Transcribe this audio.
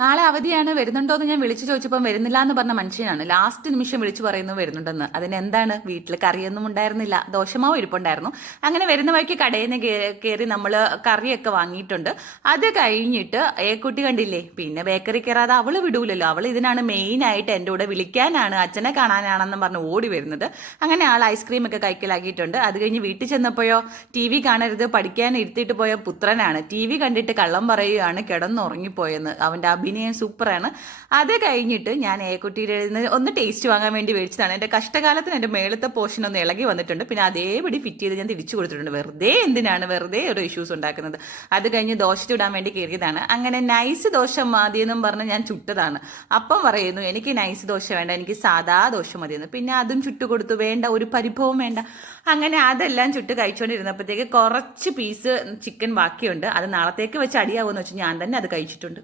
നാളെ അവധിയാണ് വരുന്നുണ്ടോ എന്ന് ഞാൻ വിളിച്ചു ചോദിച്ചപ്പോൾ വരുന്നില്ല എന്ന് പറഞ്ഞ മനുഷ്യനാണ് ലാസ്റ്റ് നിമിഷം വിളിച്ചു പറയുന്നു വരുന്നുണ്ടെന്ന്. അതിനെന്താണ്, വീട്ടിൽ കറിയൊന്നും ഉണ്ടായിരുന്നില്ല, ദോശമാവ് ഇരിപ്പുണ്ടായിരുന്നു. അങ്ങനെ വരുന്ന വഴിക്ക് കടയിൽ നിന്ന് കയറി നമ്മൾ കറിയൊക്കെ വാങ്ങിയിട്ടുണ്ട്. അത് കഴിഞ്ഞിട്ട് കുട്ടി കണ്ടില്ലേ, പിന്നെ ബേക്കറി കയറാതെ അവള് വിടൂലല്ലോ. അവൾ ഇതിനാണ് മെയിനായിട്ട് എൻ്റെ കൂടെ വിളിക്കാനാണ്, അച്ഛനെ കാണാനാണെന്ന് പറഞ്ഞ് ഓടി വരുന്നത്. അങ്ങനെ ആൾ ഐസ്ക്രീം ഒക്കെ കൈക്കലാക്കിയിട്ടുണ്ട്. അത് കഴിഞ്ഞ് വീട്ടിൽ ചെന്നപ്പോഴോ TV കാണരുത് പഠിക്കാൻ ഇരുത്തിയിട്ട് പോയ പുത്രനാണ് TV കണ്ടിട്ട് കള്ളം പറയുകയാണ് കിടന്നുറങ്ങിപ്പോയെന്ന്. അവൻ്റെ അഭിനയം സൂപ്പറാണ്. അത് കഴിഞ്ഞിട്ട് ഞാൻ ഏക്കുട്ടിയുടെ ഒന്ന് ടേസ്റ്റ് വാങ്ങാൻ വേണ്ടി മേടിച്ചതാണ്. എൻ്റെ കഷ്ടകാലത്തിന് എൻ്റെ മേളത്തെ പോർഷൻ ഒന്ന് ഇളകി വന്നിട്ടുണ്ട്. പിന്നെ അതേപടി ഫിറ്റ് ചെയ്ത് ഞാൻ തിരിച്ചു കൊടുത്തിട്ടുണ്ട്. വെറുതെ ഒരു ഇഷ്യൂസ് ഉണ്ടാക്കുന്നത്. അത് കഴിഞ്ഞ് ദോശ ചുടാൻ വേണ്ടി കയറിയതാണ്. അങ്ങനെ നൈസ് ദോശ മതിയെന്നും പറഞ്ഞ് ഞാൻ ചുട്ടതാണ്. അപ്പം പറയുന്നു എനിക്ക് നൈസ് ദോശ വേണ്ട, എനിക്ക് സാധാ ദോശ മതിയെന്ന്. പിന്നെ അതും ചുട്ടു കൊടുത്തു. വേണ്ട, ഒരു പരിഭവം വേണ്ട. അങ്ങനെ അതെല്ലാം ചുട്ട് കഴിച്ചുകൊണ്ടിരുന്നപ്പോഴത്തേക്ക് കുറച്ച് പീസ് ചിക്കൻ ബാക്കിയുണ്ട്. അത് നാളത്തേക്ക് വെച്ച് അടിയാവുമെന്ന് വെച്ച് ഞാൻ തന്നെ അത് കഴിച്ചിട്ടുണ്ട്.